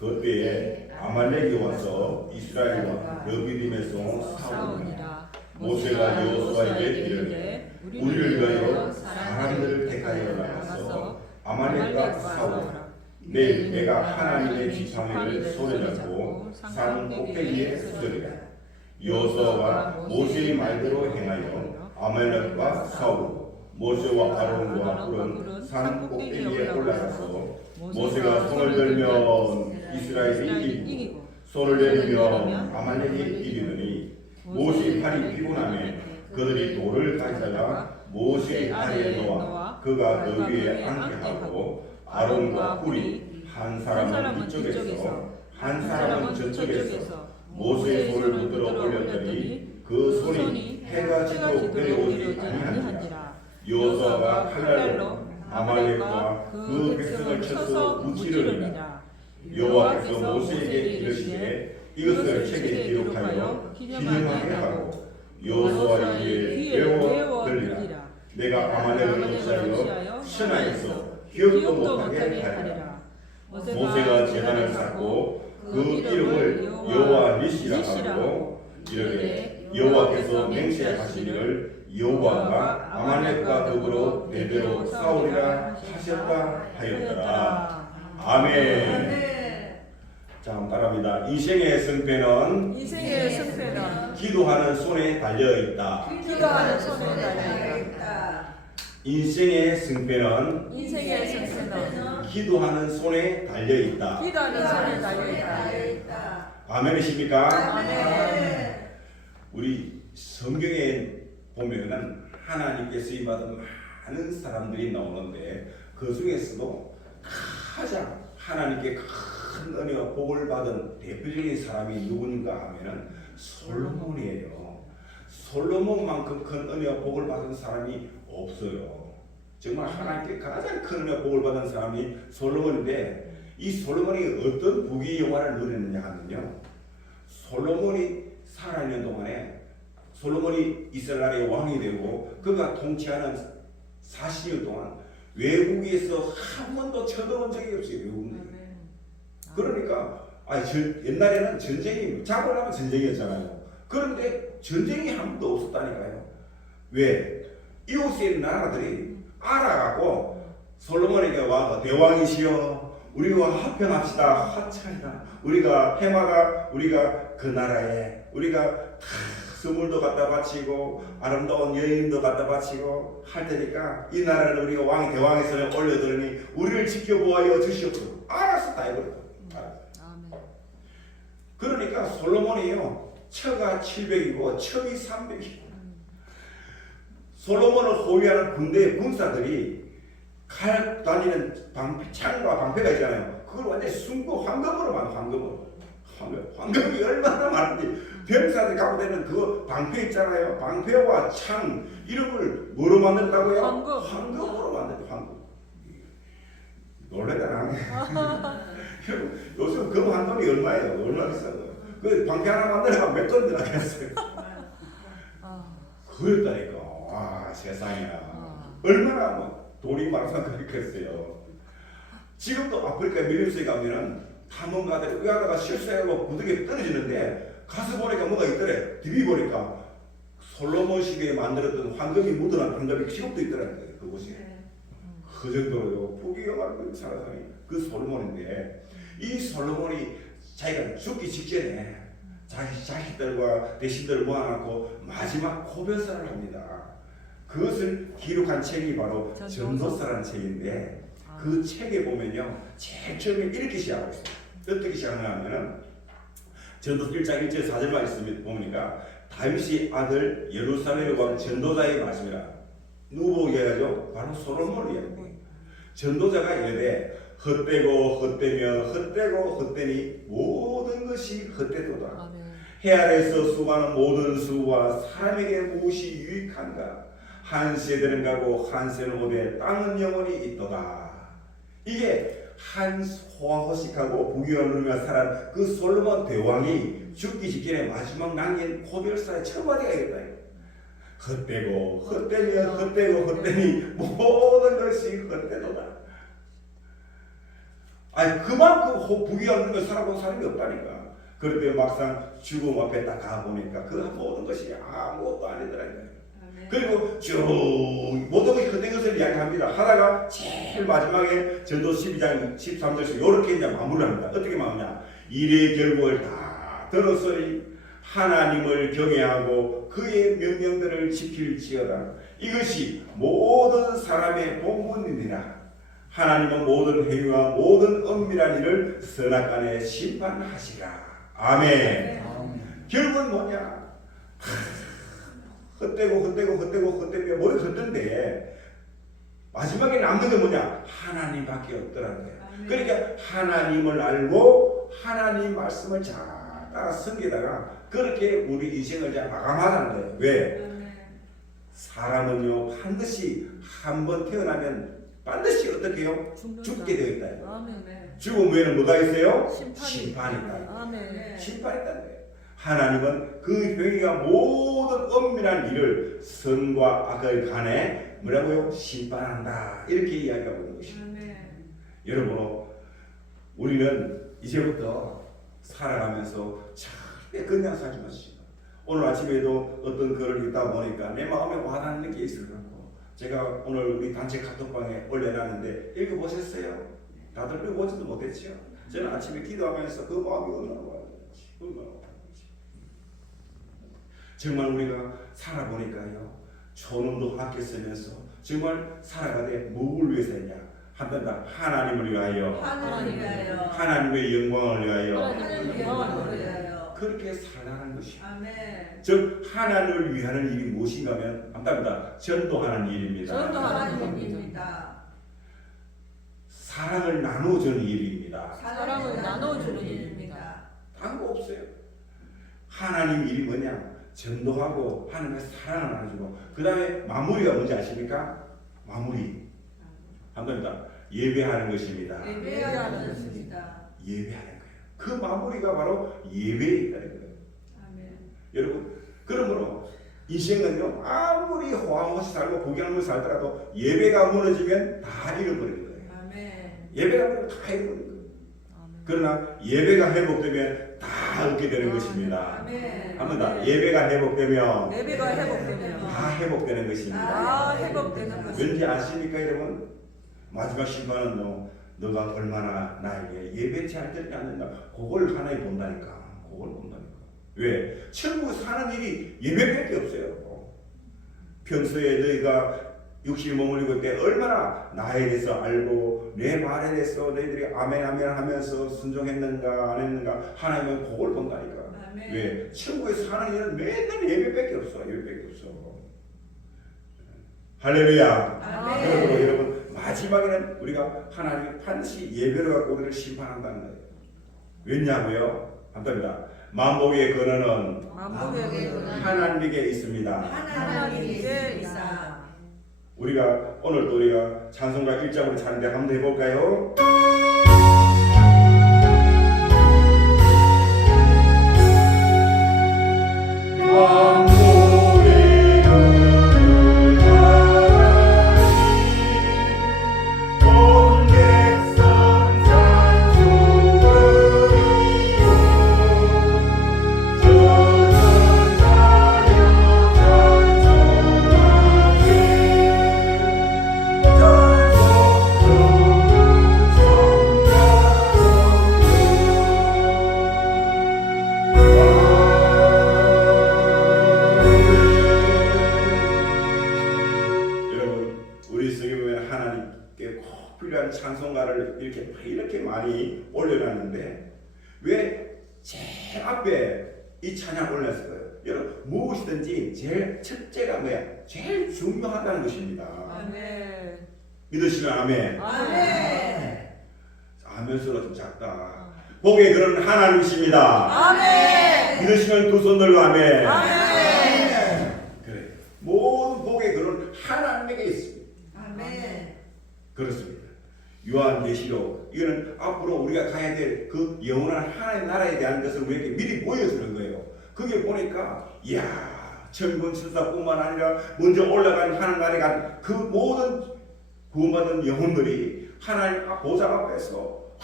그때에 아말렉이 와서 이스라엘과 여비딤에서 싸우니라. 모세가 여호수아에게 이르되 우리를 위하여 사람들을 택하여 나가서 아말렉과 싸우라. 내일 내가 하나님의 지팡이를 손에 잡고 산 꼭대기에 서리라. 여호수아와 모세의 말대로 행하여 아말렉과 싸우고 모세와 아론과 훌은 산 꼭대기에 올라가서 모세가 손을 들면 이스라엘이 이기고 손을 내리면 아말렉이 이기더니 모세의 팔이 피곤하며 그들이 돌을 가져다가 모세의 다리에 놓아 그가 그 위에 앉게 하고 아론과 훌이 한 사람은 이쪽에서 한 사람은 저쪽에서 모세의 손을 붙들어 올렸더니 그 손이 해가 지고 내려오지 아니하니라. 여호수아가 칼날로 아말렉과 그 백성을 쳐서 무찌르니라. 여호와께서 모세에게 이르시되 이것을 책에 기록하여 기념하게 하고 여호수아 귀에 외워 들리라. 내가 아말렉을 없애하여 신하에서 기억도 못하게 하리라. 모세가 제단을 쌓고 그 이름을 여호와 니시라 하고 이르되 여호와께서 맹세하시기를 여호와가 아말렉과 더불어 대대로 싸우리라 하셨다 하였더라. 아멘. 자, 한번 따라합니다. 인생의 승패는 기도하는 손에 달려 있다. 인생의 승패는 기도하는 손에 달려 있다. 아멘이십니까? 아멘. 우리 성경에 보면은 하나님께 쓰임받은 많은 사람들이 나오는데 그 중에서도 가장 하나님께 큰 은혜와 복을 받은 대표적인 사람이 누군가 하면은 솔로몬이에요. 솔로몬만큼 큰 은혜와 복을 받은 사람이 없어요. 정말 하나님께 가장 큰 은혜와 복을 받은 사람이 솔로몬인데 이 솔로몬이 어떤 부귀영화를 누렸느냐 하면요. 솔로몬이 살아있는 동안에 솔로몬이 이스라엘의 왕이 되고 그가 통치하는 40년 동안 외국에서 한 번도 쳐들어온 적이 없어요. 외국에. 그러니까 옛날에는 전쟁이 잡으려면 전쟁이었잖아요. 그런데 전쟁이 한 번도 없었다니까요. 왜? 이웃에 있는 나라들이 알아갖고 솔로몬에게 와서 대왕이시여 우리가 화평합시다. 화차이다. 우리가 해마다 우리가 그 나라에 우리가 선물도 갖다 바치고 아름다운 여인도 갖다 바치고 할 테니까 이 나라를 우리가 왕 대왕의 손에 올려드리니 우리를 지켜보아여 주시옵소서. 알았어. 다 해버렸어. 그러니까 솔로몬이요 처가 700이고 척이 300이고 솔로몬을 호위하는 군대의 군사들이 칼 다니는 창과 방패가 있잖아요. 그걸 완전히 순고 황금으로 만든 황금이 얼마나 많은지 병사들이 갖고 다니는 그 방패 있잖아요. 방패와 창 이런 걸 뭐로 만든다고요? 황금으로 만든다. 황금. 놀래다 요즘 금 한 돈이 얼마예요? 얼마 비싸요? 그 방패 하나 만들어가 몇 돈 들어가겠어요? 그랬다니까. 와 세상에나 얼마나 뭐 돈이 많아서 그렇겠어요. 지금도 아프리카 밀림스에 가면은 탐험가들이 의하다가 실수하고 구덩이에 떨어지는데 가서 보니까 뭐가 있더래. 뒤비 보니까 솔로몬 시대에 만들었던 황금이 묻어난 황금이 지금도 있더라고요. 그곳에. 그 정도로 부귀영화를 살아가니 그 솔로몬인데 이 솔로몬이 자기가 죽기 직전에 자기 자식들과 대신들을 모아놓고 마지막 고별사를 합니다. 그것을 기록한 책이 바로 전도서라는 책인데 그 책에 보면요 제일 처음에 이렇게 시작하고 있어요. 어떻게 시작하냐면은 전도서 1장 1절 4절 말씀을 보니까 다윗이 아들 예루살렘의 왕 전도자의 말씀이라. 누구 보고 이야기하죠? 바로 솔로몬을 이야기해요. 전도자가 이르되 헛되고 헛되며 헛되고 헛되니 모든 것이 헛되도다. 해 아래에서 수고하는 모든 수고와 사람에게 무엇이 유익한가? 한 세대는 가고 한 세대는 오되 땅은 영원히 있도다. 이게 한 호화호식하고 부귀영화를 누리며 살아난 그 솔로몬 대왕이 죽기 직전에 마지막 남긴 고별사의 첫 마디가 있다. 헛되고 헛되며 헛되고 헛되니 모든 것이 헛되도다. 아니 그만큼 부귀한 걸 살아본 사람이 없다니까. 그런데 막상 죽음 앞에 딱 가보니까 그 모든 것이 아무것도 아니더라고요. 그리고 쭉 모든 헛된 것을 이야기합니다. 하다가 제일 마지막에 전도 12장 13절에서 이렇게 이제 마무리를 합니다. 어떻게 마무리냐? 이래 결국을 다 들었으니 하나님을 경외하고 그의 명령들을 지킬지어다. 이것이 모든 사람의 본분이니라. 하나님은 모든 행위와 모든 은밀한 일을 선악간에 심판하시라. 아멘. 결국은 뭐냐? 헛되고 머리 헛된데 마지막에 남는 게 뭐냐? 하나님밖에 없더라는 거예요. 그러니까 하나님을 알고 하나님 말씀을 잘 따라 섬기다가 그렇게 우리 인생을 잘 마감하라는 거예요. 왜? 사람은요 반드시 한 번 태어나면 반드시 어떻게 해요? 죽게 되어 있다. 죽음 외에는 뭐가 있어요? 심판이 있다. 심판이 있다는 거예요. 하나님은 그 행위가 모든 엄밀한 일을 선과 악을 간에 뭐라고요? 심판한다. 이렇게 이야기하고 있는 것입니다. 여러분, 우리는 이제부터 살아가면서 절대 그냥 살지 마시고, 오늘 아침에도 어떤 글을 읽다 보니까 내 마음에 와닿는 게 있어갖고 제가 오늘 우리 단체 카톡방에 올려놨는데 읽어보셨어요? 다들 읽어보지도 못했죠? 저는 아침에 기도하면서 그 마음이 얼마나 와닿는지, 정말 우리가 살아보니까요, 초놈도 아껴 쓰면서 정말 살아가되 무엇을 위해서 했냐? 한번 더 하나님을 위하여, 하나님의 영광을 위하여, 그렇게 살아가는 것입니다. 즉 하나님을 위하는 일이 무엇인가 하면 한답니다. 전도하는 일입니다. 사랑을 나눠주는 일입니다. 다른 거 없어요. 하나님 일이 뭐냐? 전도하고 하나님의 사랑을 나눠주고, 그 다음에 마무리가 뭔지 아십니까? 마무리 한답니다. 예배하는 것입니다. 예배하는 거예요. 그 마무리가 바로 예배에 있다는 거예요. 여러분, 그러므로 인생은요, 아무리 호황없이 살고 부귀하면서 살더라도 예배가 무너지면 다 잃어버리는 거예요. 예배가 무너지면 다 잃어버리는 거예요. 그러나 예배가 회복되면 다 얻게 되는 것입니다. 한번 더, 예배가 회복되면 다 회복되는 것입니다. 왠지 아십니까 여러분? 마지막 심판은 너가 얼마나 나에게 예배 잘 드리지 않는다, 그걸 하나에 본다니까. 왜? 천국 사는 일이 예배밖에 없어요. 평소에 너희가 육신을 머물고 있을 때 얼마나 나에 대해서 알고 내 말에 대해서 너희들이 아멘 하면서 순종했는가 안 했는가, 하나님은 그걸 본다니까. 왜? 천국에 사는 일은 맨날 예배밖에 없어. 할렐루야. 그리고 여러분, 마지막에는 우리가 하나님이 반드시 예배로 갖고 우리를 심판한다는 거예요. 왜냐고요? 한답니다. 만복의 근원은 하나님에게 있습니다. 우리가 오늘도 우리가 찬송가 1장으로 찬양대 한번 해볼까요? 찬송가를 이렇게 많이 올려놨는데 왜 제일 앞에 이 찬양 올렸을 거예요? 여러분, 무엇이든지 제일 첫째가 뭐야? 제일 중요하다는 것입니다. 아멘. 믿으시면 아멘. 아멘 소리가 좀 작다. 복의 근원은 하나님이십니다. 아멘. 믿으시면 두 손 들고 아멘. 그래, 모든 복의 근원은 하나님에게 있습니다. 아멘. 그렇습니다. 요한계시록, 이거는 앞으로 우리가 가야 될 그 영원한 하나님 나라에 대한 것을 우리에게 미리 보여주는 거예요. 그게 보니까 이야, 천군 천사뿐만 아니라 먼저 올라간 하나님 나라에 간 그 모든 구원받은 영혼들이 하나님 보좌 앞에서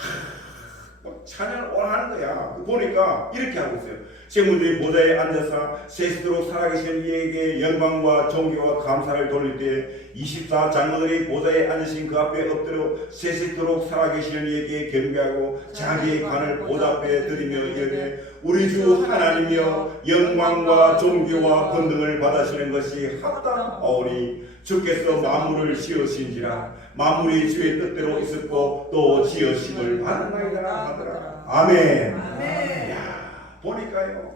막 찬양을 원하는 거야. 보니까 이렇게 하고 있어요. 제물들이 보좌에 앉아서 세시도록 살아계신 이에게 영광과 존귀와 감사를 돌릴 때 24장로들이 보좌에 앉으신 그 앞에 엎드려 세시도록 살아계신 이에게 경배하고 자기의 관을 보좌 앞에 드리며 이르되 우리 주 하나님이여 영광과 존귀와 권능을 받으시는 것이 합당하오니 주께서 만물을 지으신지라 만물이 주의 뜻대로 있었고 또 지으심을 받았나이다 하더라. 아멘. 아멘. 야, 보니까요.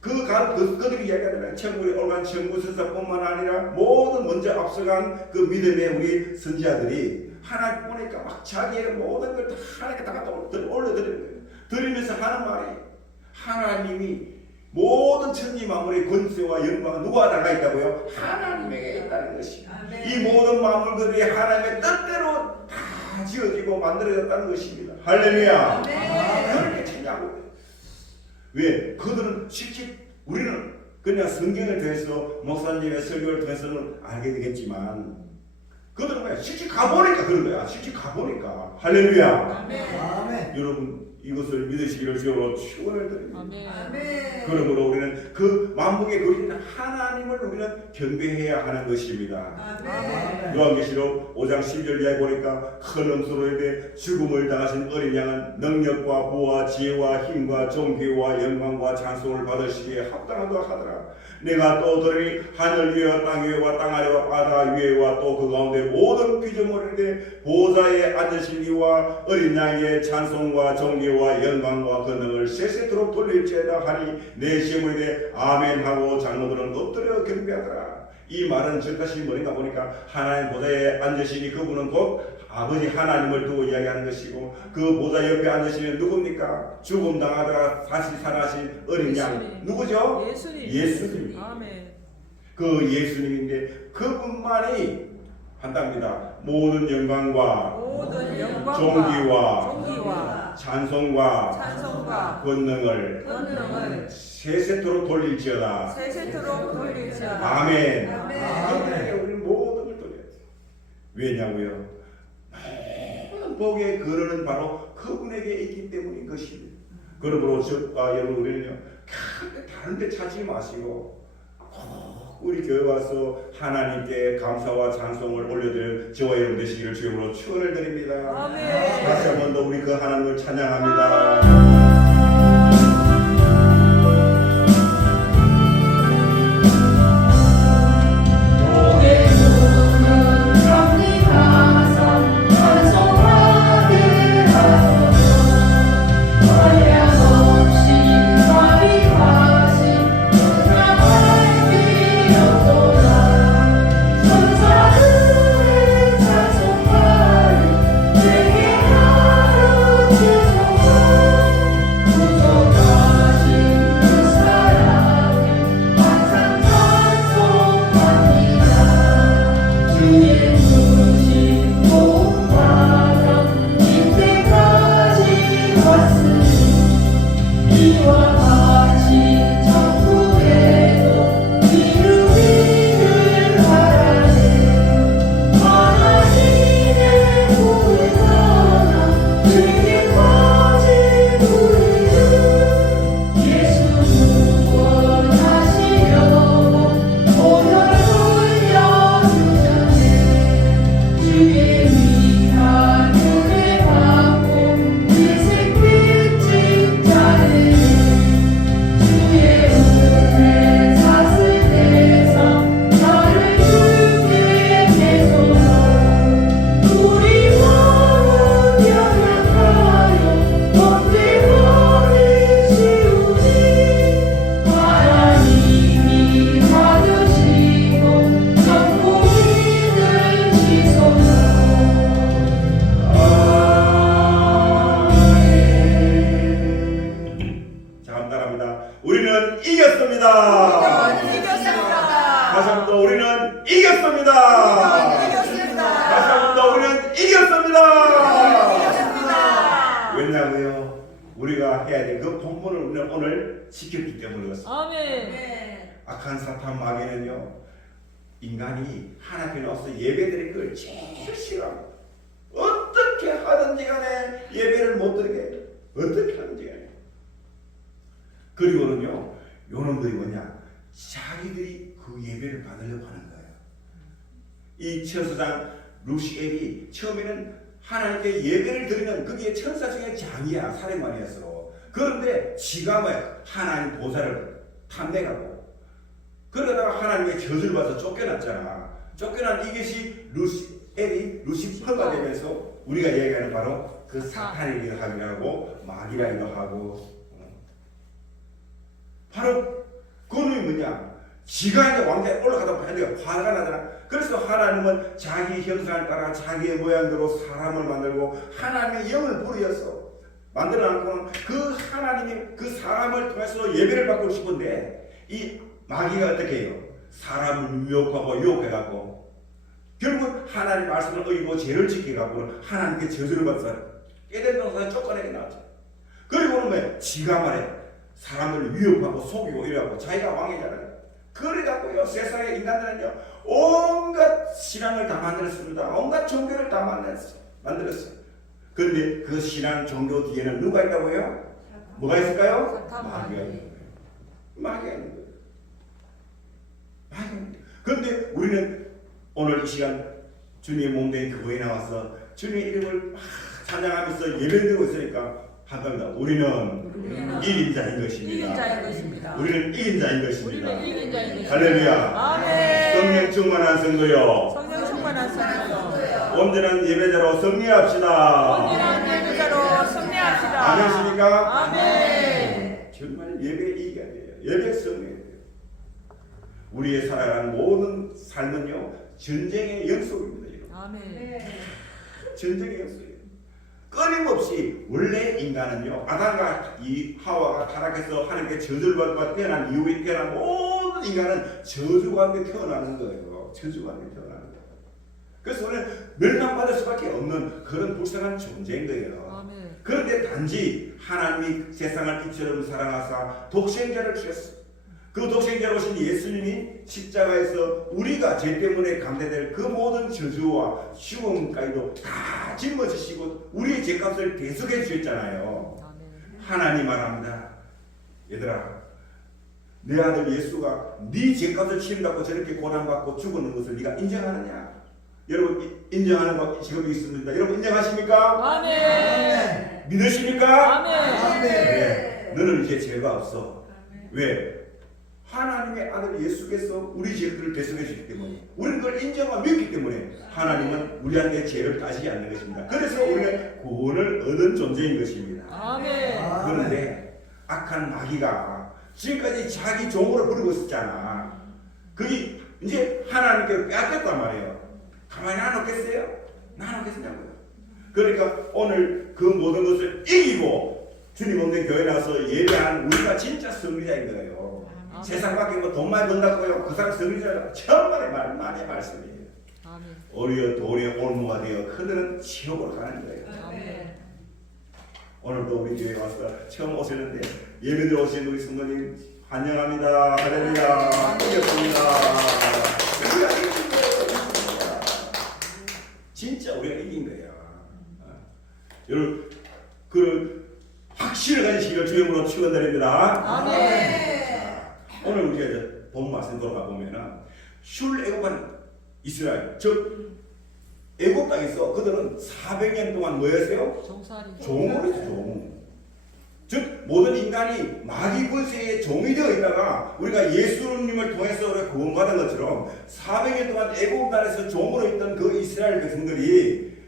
그들이 이야기하잖아요. 천국에 올간 천구선사뿐만 아니라 모든 먼저 앞서간 그 믿음의 우리 선지자들이 하나님 보니까 막 자기의 모든 걸 다 하나님께 다 갖다 올려드리는 거예요. 드리면서 하는 말이 하나님이 모든 천지 만물의 권세와 영광은 누가 나가 있다고요? 하나님에게 있다는 것이. 이 모든 만물들이 하나님의 뜻대로 다 지어지고 만들어졌다는 것입니다. 할렐루야. 그렇게 찬양하고 있어요. 왜? 그들은 실제 우리는 그냥 성경을 통해서 목사님의 설교를 통해서는 알게 되겠지만 그들은 그냥 실제 가보니까 그런 거야. 실제 가보니까. 할렐루야. 아멘. 여러분 이것을 믿으시기를 주로 축원을 드립니다. 아멘. 그러므로 우리는 그 만복의 거리는 하나님을 우리는 경배해야 하는 것입니다. 아멘. 요한계시록 5장 10절 이하에 보니까 큰 음소로 이르되 죽음을 당하신 어린 양은 능력과 부와 지혜와 힘과 존귀와 영광과 찬송을 받으시기에 합당하다 하더라. 내가 또 들으니 하늘 위와 땅 위와 땅 아래와 바다 위에와 또 그 가운데 모든 피조물인데 보좌에 앉으신 이와 어린 양의 찬송과 존귀와 영광과 권능을 세세토록 돌릴지어다 하니 내 시험에 아멘하고 장로들은 엎드려 경배하더라. 이 말은 즉시 뭐인가 보니까 하나님 보좌에 앉으시니 그분은 곧 아버지 하나님을 두고 이야기하는 것이고 그 보좌 옆에 앉으시는 누굽니까? 죽음 당하다가 다시 살아신 어린 양 누구죠? 예수님. 아멘. 그 예수님인데 그분만이 한답니다. 모든 영광과 존귀와 찬송과 권능을 세세토록 돌릴지어다. 아멘. 그분에게 우리 모든 걸 돌려야 돼. 왜냐고요? 모든 복의 근원은 바로 그분에게 있기 때문인 것입니다. 그러므로 여러분 우리는요 다른 데 찾지 마시고 우리 교회 와서 하나님께 감사와 찬송을 올려드릴 저와 여러분 되시기를 주님으로 축원을 드립니다. 아멘. 다시 한 번 더 우리 그 하나님을 찬양합니다. 왜냐고요? 우리가 해야 될 그 본분을 우리는 오늘 지켰기 때문에 그렇습니다. 아멘. 악한 사탄 마귀는요, 인간이 하나님 앞에 나와서 예배드린 걸 제일 싫어합니다. 어떻게 어떻게 하든지 간에 예배를 못 드리게 어떻게 하든지 간에. 그리고는요 요놈들이 뭐냐, 자기들이 그 예배를 받으려고 하는 거예요. 이 천사장 루시엘이 처음에는 하나님께 예배를 드리는 그게 천사 중에 장이야, 사령관이었어. 그런데 지가 뭐야, 하나님 보좌를 탐내가고 그러다가 하나님의 저주를 받아서 쫓겨났잖아. 쫓겨난 이것이 루시엘이 루시퍼가 되면서 우리가 얘기하는 바로 그 사탄이기도 하고 마귀라기도 하고, 바로 그놈이 뭐냐, 지가 이제 왕자에 올라가다 보니까 화가 나잖아. 그래서 하나님은 자기 형상을 따라 자기의 모양대로 사람을 만들고 하나님의 영을 부르였어. 만들어놨고 그 하나님이 그 사람을 통해서 예배를 받고 싶은데 이 마귀가 어떻게 해요? 사람을 유혹하고 유혹해갖고 결국 하나님 말씀을 어기고 죄를 지키고 하나님께 저주를 받아서 깨닫는 사람 쫓아내게 나왔죠. 그리고는 왜? 지가 말해 사람을 유혹하고 속이고 이래갖고 자기가 왕이잖아요. 그래갖고요 세상의 인간들은요 온갖 신앙을 다 만들었습니다. 온갖 종교를 다 만들었어요. 그런데 그 신앙 종교 뒤에는 누가 있다고요? 뭐가 있을까요? 마귀가 있는 거예요. 마귀가 있는 거예요. 그런데 우리는 오늘 이 시간 주님의 몸된 교회에 나와서 주님의 이름을 막 찬양하면서 예배드리고 있으니까 한답니다. 우리는 1인자인 것입니다. 우리는 1인자인 것입니다. 할렐루야. 아멘. 성령 충만한 성도요. 성령 충만한 성도요. 온전한 예배자로 승리합시다. 온전한 예배자로 승리합시다. 아멘십니까? 아멘. 정말 예배의 이익이 아니에요. 예배의 승리예요. 우리의 살아가는 모든 삶은요 전쟁의 영속입니다. 아멘. 전쟁의 영속이에요. 끊임없이 원래 인간은요 아담과 이 하와가 타락해서 하나님께 저주를 받고 태어난 이후에 태어난 모든 인간은 저주 가운데 태어나는 거예요. 저주 가운데 태어나는 거예요. 그래서 우리는 멸망받을 수밖에 없는 그런 불쌍한 존재인 거예요. 아멘. 그런데 단지 하나님이 세상을 이처럼 사랑하사 독생자를 주셨어요. 그 독생자로 오신 예수님이 십자가에서 우리가 죄 때문에 감대될 그 모든 저주와 죽음까지도 다 짊어지시고 우리의 죄값을 대속해 주셨잖아요. 하나님 말합니다. 얘들아, 내 아들 예수가 네 죄값을 치른다고 저렇게 고난받고 죽는 것을 네가 인정하느냐? 여러분 인정하는 거 지금 있습니다. 여러분 인정하십니까? 아멘. 믿으십니까? 아멘. 네, 너는 이제 죄가 없어. 왜? 하나님의 아들 예수께서 우리 죄를 대속해 주기 때문에 우리는 그걸 인정하고 믿기 때문에 하나님은 우리한테 죄를 따지지 않는 것입니다. 그래서 우리는 구원을 얻은 존재인 것입니다. 아멘. 그런데 악한 마귀가 지금까지 자기 종으로 부르고 있었잖아. 그게 이제 하나님께 빼앗겼단 말이에요. 가만히 안 놓겠어요? 안 놓겠냐고요. 그러니까 오늘 그 모든 것을 이기고 주님 없는 교회 나와서 예배하는 우리가 진짜 승리자인 거예요. 세상 밖에 뭐 돈 많이 번다고요. 그 사람 승리자가 천만의 만의 말씀이에요. 아멘. 오히려 돌의 올무가 되어 그들은 지옥으로 가는 거예요. 아멘. 오늘도 우리 교회에 와서 처음 오셨는데 예배드려 오신 우리 성도님 환영합니다. 할렐루야. 반갑습니다. 우리가 이긴 거예요. 진짜 우리가 이긴 거예요. 여러분 그 확신을 가지시기를 주의 이름으로 축원드립니다. 아멘. 오늘 우리가 이제 본 말씀 돌아가 보면은 슐레고간 이스라엘 즉 애국 땅에서 그들은 400년 동안 뭐였어요? 종으로 종. 즉 모든 인간이 마귀 권세의 종이 되어 있다가 우리가 예수님을 통해서 우리가 구원받은 것처럼 400년 동안 애국 땅에서 종으로 있던 그 이스라엘 백성들이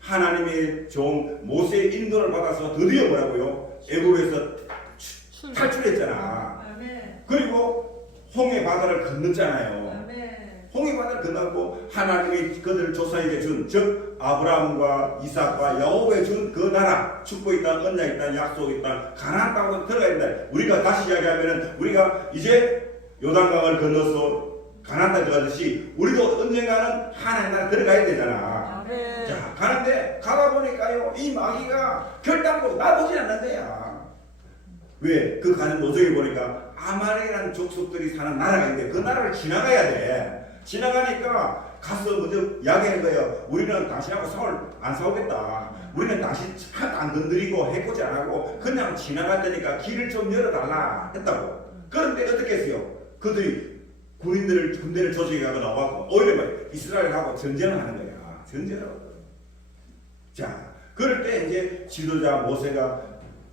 하나님의 종 모세의 인도를 받아서 드디어 뭐라고요? 애국에서 탈출했잖아. 그리고 홍해 바다를 건넜잖아요. 홍해 바다를 건너고 하나님이 그들을 조상에게 준 즉 아브라함과 이삭과 야곱에 준 그 나라 축복의 땅, 언약의 땅, 약속의 땅, 가나안 땅으로 들어가야 된다. 우리가 다시 이야기하면은 우리가 이제 요단강을 건너서 가나안 땅에 들어가듯이 우리도 언젠가는 하나님 나라 들어가야 되잖아. 자 가는데 가다 보니까요 이 마귀가 결단코 놔두지 않는데야. 왜? 그 가는 노정에 보니까 아말렉이라는 족속들이 사는 나라가 있는데 그 나라를 지나가야 돼. 지나가니까 가서 먼저 이야기하는 거예요. 우리는 당신하고 싸울 안 싸우겠다. 우리는 당신 하나도 안 건드리고 해코지 안 하고 그냥 지나갈 테니까 길을 좀 열어달라 했다고. 그런데 어떻게 했어요? 그들이 군대를 조직하고 나와서 오히려 막 이스라엘하고 전쟁을 하는 거야. 전쟁을 하고. 자, 그럴 때 이제 지도자 모세가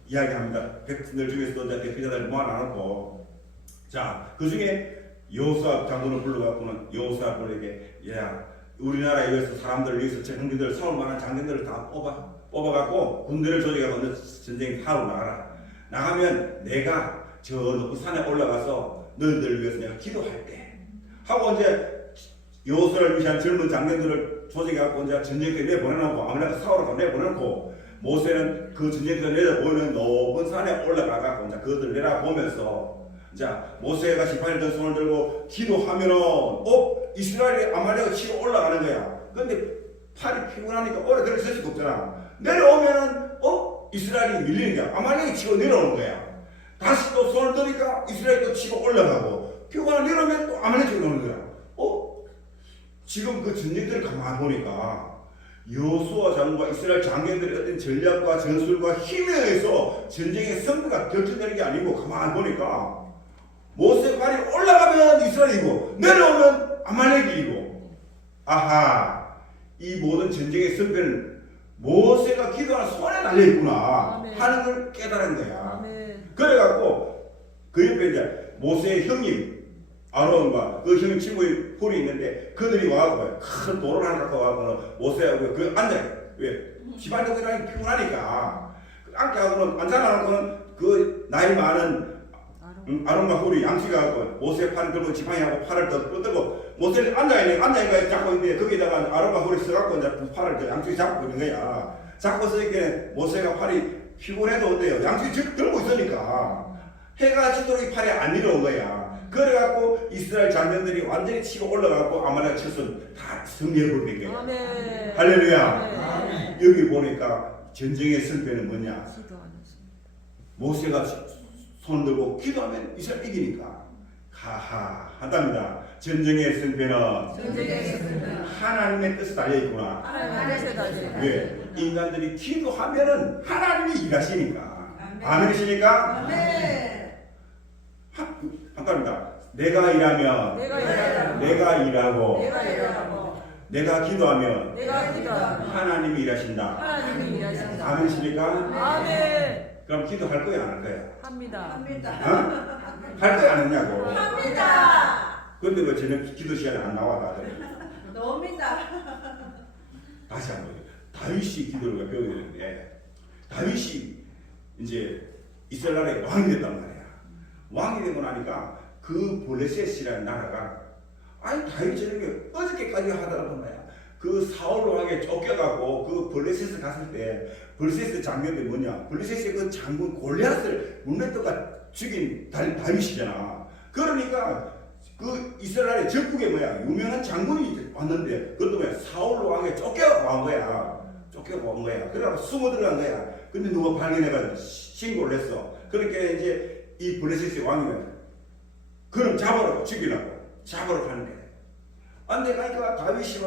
이야기합니다. 백성들 중에서도 이제 대표자들 모아놔놓고, 자, 그 중에 여호수아 장군을 불러갖고는 여호수아에게, 야, 우리나라에 위해서 사람들을 위해서 장군들 싸울 만한 장군들을 다 뽑아갖고 군대를 조직하고 너 전쟁 하러 나가라. 나가면 내가 저 높은 산에 올라가서 너희들을 위해서 내가 기도할게. 하고 이제 여호수아를 위한 젊은 장군들을 조직해갖고 이제 전쟁터에 내보내놓고 아무나 싸우러 내보내놓고 모세는 그 전쟁터에 내려보이는 높은 산에 올라가갖고 이제 그것들 내려보면서 자, 모세가 지팡이를 든 손을 들고 기도하면은 이스라엘이 아말렉을 치고 올라가는 거야. 근데 팔이 피곤하니까 오래 들어 있을 수가 없잖아. 내려오면은 이스라엘이 밀리는 거야. 아말렉이 치고 내려오는 거야. 다시 또 손을 드니까 이스라엘이 또 치고 올라가고 피곤한 내려오면 또 아말렉이 치고 오는 거야. 지금 그 전쟁들을 가만히 보니까 여호수아 장군과 이스라엘 장군들의 어떤 전략과 전술과 힘에 의해서 전쟁의 승부가 결정되는 게 아니고 가만히 보니까 모세 발이 올라가면 이스라엘이고 내려오면 아말렉이고, 아하, 이 모든 전쟁의 승패는 모세가 기도하는 손에 달려있구나 하는 걸 깨달은 거야. 그래갖고 그 옆에 이제 모세의 형님 아론과 그 형님 친구의 홀이 있는데 그들이 와서 큰 돌을 하나 갖고 와서 모세하고 그 앉아요. 왜? 집안에서 피곤하니까 앉아갖고는 앉아놓고는 그 나이 많은 아론과 홀이 양치가고 모세 팔을 들고 지팡이하고 팔을 더 뻗들고 모세는 앉아있는 잡고 있는데 거기다가 아론과 홀이 써갖고 이제 팔을 양치 잡고 있는 거야. 잡고 서니까 모세가 팔이 피곤해도 어때요? 양치 들고 있으니까 해가 지도록 팔이 안 내려온 거야. 그래갖고 이스라엘 장병들이 완전히 치고 올라가고 아말렉 쳤으면 다 승리해버린 거야. 할렐루야. 여기 보니까 전쟁의 승패는 뭐냐? 모세가 손 들고 기도하면 이스라엘 이기니까 하하 한답니다. 전쟁의 승패는 하나님의 뜻에 달려있구나. 왜? 인간들이 기도하면은 하나님이 일하시니까. 아멘이십니까? 한답니다. 내가 일하면 내가 일하고 내가 기도하면 하나님이 일하신다. 아멘이십니까? 아멘. 그럼 기도할 거야 안 할 거야? 합니다. 할 거야 안 했냐고? 합니다. 근데 왜 저녁 기도 시간에 안 나와 다들? 너입니다. 다시 한번 다윗이 기도를 배워야 되는데 다윗이 이제 이스라엘 나라의 왕이 됐단 말이야. 왕이 되고 나니까 그 블레셋이라는 나라가 다윗 저녁에 어저께까지 하더라도 말이야. 그 사울 왕에 쫓겨가고 그 블레셋을 갔을 때 블레셋 장면이 뭐냐? 블레셋의 그 장군 골리앗을 문매떡가 죽인 다윗이잖아. 그러니까 그 이스라엘의 적국에 유명한 장군이 왔는데 그것도 사울 왕에 쫓겨가고 온 거야. 그래서 숨어 들어간 거야. 근데 누가 발견해가지고 신고를 했어. 그러니까 이제 이 블레셋의 왕이면 그럼 잡으라고 잡으러 가는 거야. 안 돼 가니까 다윗이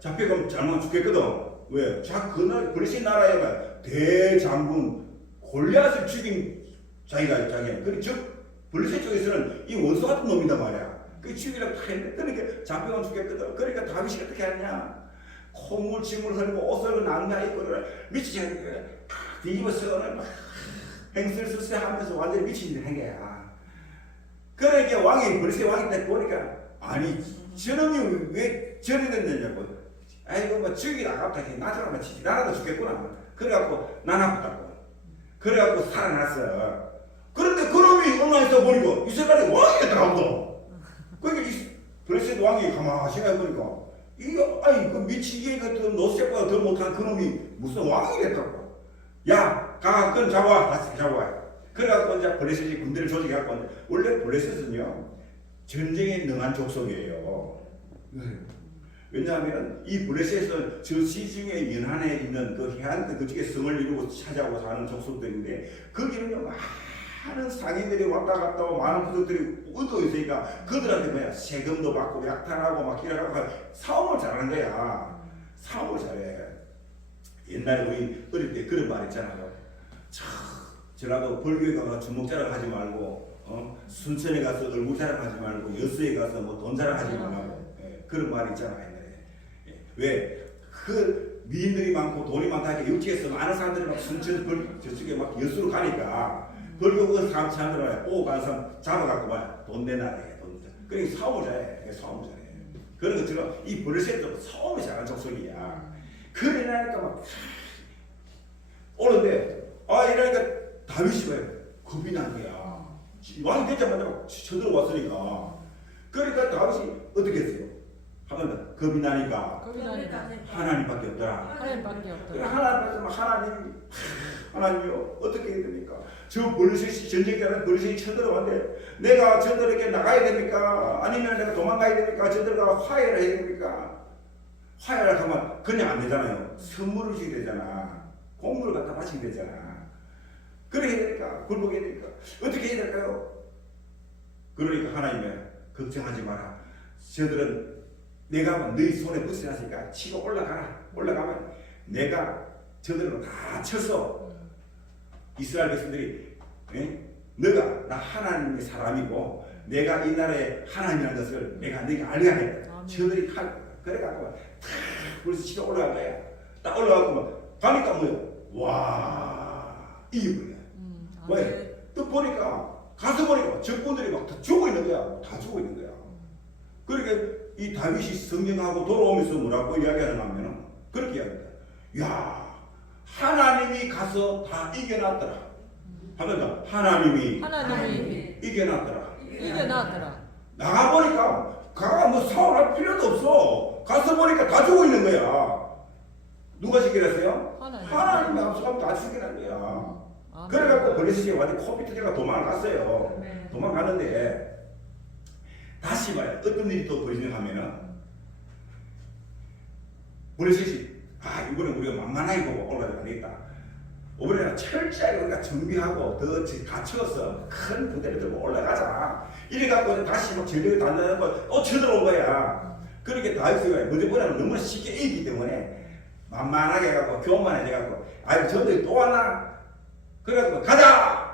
잡혀가면 잘못 죽겠거든. 왜? 그날 블레셋 나라에 대장군 골리앗을 죽인 자기야. 블레셋 쪽에서는 이 원수 같은 놈이단 말이야. 그 죽이라고 다 했는데 그러니까 잡혀가면 죽겠거든. 그러니까 다윗이 어떻게 하느냐? 콧물 침을 흘리고 옷을 낭나 입고 미치지 않게 뒤집어서 행슬슬슬 하면서 완전히 미친 짓을 한 거야. 그러니까 블레셋 왕이 딱 보니까 아니 저놈이 왜 저리 됐느냐고. 아이고 죽이라 아깝다. 나처럼 치지. 나라도 죽겠구나. 그래갖고 난 아프다고. 그래갖고 살아났어. 그런데 그놈이 온라인에서 보니까 이스라엘이 왕이 됐더라고. 그러니까 블레셋 왕이 가만히 생각해보니까 이거 그 미치게 같은 노새보다 더 못한 그놈이 무슨 왕이 됐다고. 야, 그건 잡아와. 다시 잡아와. 그래갖고 이제 블레셋이 군대를 조직해갖고 원래 블레셋은요 전쟁에 능한 족속이에요. 왜냐하면 이 블레셋은 저 시중에 연안에 있는 그 해안 그쪽에 성을 이루고 찾아오고 사는 족속들인데 거기는요 막 많은 상인들이 왔다 갔다 하고 많은 부족들이 얻어 있으니까 그들한테 뭐야 세금도 받고 약탈하고 막 이래가지고 사업을 잘하는 거야. 사업을 잘해. 옛날에 우리 어릴 때 그런 말 있잖아요. 저라도 벌교에 가서 주먹 자랑하지 말고 순천에 가서 얼굴 자랑하지 말고 여수에 가서 뭐 돈 자랑하지 말고 그런 말 있잖아요. 왜? 그 미인들이 많고 돈이 많다 하니까 육지에서 많은 사람들이 막 순천 저쪽에 막 여수로 가니까 벌교 그 사람들은 보고 가는 사람 잡아갖고 막 돈 내놔야 해. 그러니까 사업을 잘해. 사업을 잘해. 그런 것처럼 이 벌새도 사업을 잘하는 족속이야. 그러니까 막 오는데 이러니까 다윗이 왜 겁이 난 거야. 왕이 되자마자 쳐들어왔으니까. 그러니까 다윗이 어떻게 했어요? 하면 겁이 나니까 하나님밖에 없더라. 하나님밖에 그래 없더라. 하나님이요 어떻게 해야 됩니까? 저 벌새시 전쟁자는 벌새시 쳐들어왔는데 내가 저들에게 나가야 됩니까? 아니면 내가 도망가야 됩니까? 저들과 화해를 해야 됩니까? 화해를 하면 그냥 안 되잖아요. 선물을 줘야 되잖아. 공물을 갖다 바치게 되잖아. 그래 해야 되니까 굴복해야 되니까 어떻게 해야 될까요? 그러니까 하나님이 걱정하지 마라. 저들은 내가 너희 손에 붙여놨으니까 치고 올라가라. 올라가면 내가 저들로 다 쳐서 이스라엘 백성들이 너가 나 하나님의 사람이고 내가 이 나라의 하나님이라는 것을 내가 너희가 알게 하겠다. 저들이 그래갖고 탁 벌써 치고 올라간 거야. 딱 올라가고 가니까 뭐야? 와 이게 뭐야? 왜? 또 보니까 가서 보니까 적군들이 막 다 죽어 있는 거야. 다 죽어 있는 거야. 그러니까 이 다윗이 성경하고 돌아오면서 뭐라고 이야기하냐면은 그렇게 이야기합니다. 야 하나님이 가서 다 이겨놨더라. 하면서 하나님이 이겨놨더라. 이겨놨더라. 나가 보니까 가가 뭐 사업할 필요도 없어. 가서 보니까 다 죽어 있는 거야. 누가 지켜냈어요? 하나님이 앞서가면 다 지켜낸 거야. 그래갖고 블레셋이 완전 코피 터져가 도망갔어요. 도망가는데 다시 말해 어떤 일이 또 벌어지냐 하면은 블레셋이 이번에 우리가 만만하게 보고 올라가야 되겠다. 이번에는 철저하게 우리가 준비하고 더 갖춰서 큰 부대를 들고 올라가자. 이래갖고 다시 막 전력을 단단하고 또 쳐들어온 거야. 그러니까 다윗이 먼저 보내면 너무 쉽게 이기기 때문에 만만하게 해갖고 교만해져갖고 저들이 또 왔나? 그래갖고 가자!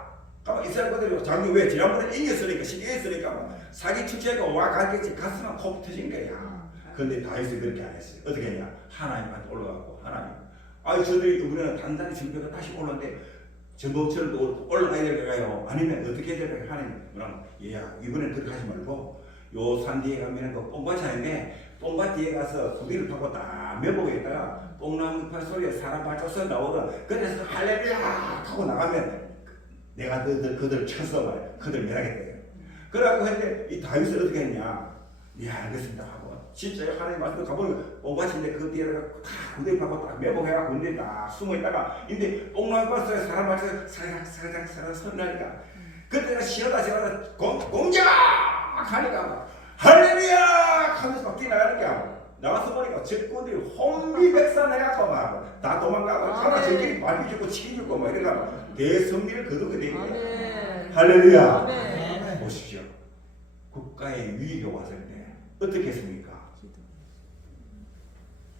가면 이스라엘 분들이 장기 왜 지난번에 이겼으니까 쉽게 이겼으니까 사기 축제하고 와 가겠지 갔으면 코 터진 거야. 근데 다윗이 그렇게 안 했어요. 어떻게 했냐? 하나님한테 올라가고 하나님 저들이 이번에는 단단히 준비해서 다시 올라오는데 전범처럼 또 올라가야 될까요? 아니면 어떻게 해야 될까요? 하나님 그럼 얘야 이번엔 그렇게 하지 말고 요 산 뒤에 가면 그 뽕밭이 아닌데 뽕밭 뒤에 가서 구디를 파고 딱 매복에 있다가 뽕나무 팔 소리에 사람 발자국 나오거든. 그래서 할렐루야 하고 나가면 내가 그들을 쳐서 말이야. 그들 멸하겠다. 그래갖고 했는데 이 다윗을 어떻게 했냐? 네 알겠습니다 하고 진짜 하나님 말씀 가보니까 뽕밭인데 그 뒤에다가 다 구디 파고 딱 매복해갖고 군대에 딱 숨어있다가 근데 뽕나무 팔 소리에 사람 발자국 사라닥 소리 나니까 그때가 시원하다 공작 하니까 할렐루야 하면서 막 뛰어나가니까 나와서 보니까 적군들이 혼비백산 해갖고 막 다 도망가고 하나 저끼리 말비 죽고 치기 죽고 막 이래가 대성리를 거두게 되는 거야. 할렐루야. 보십시오. 국가의 위기가 왔을 때 어떻게 했습니까?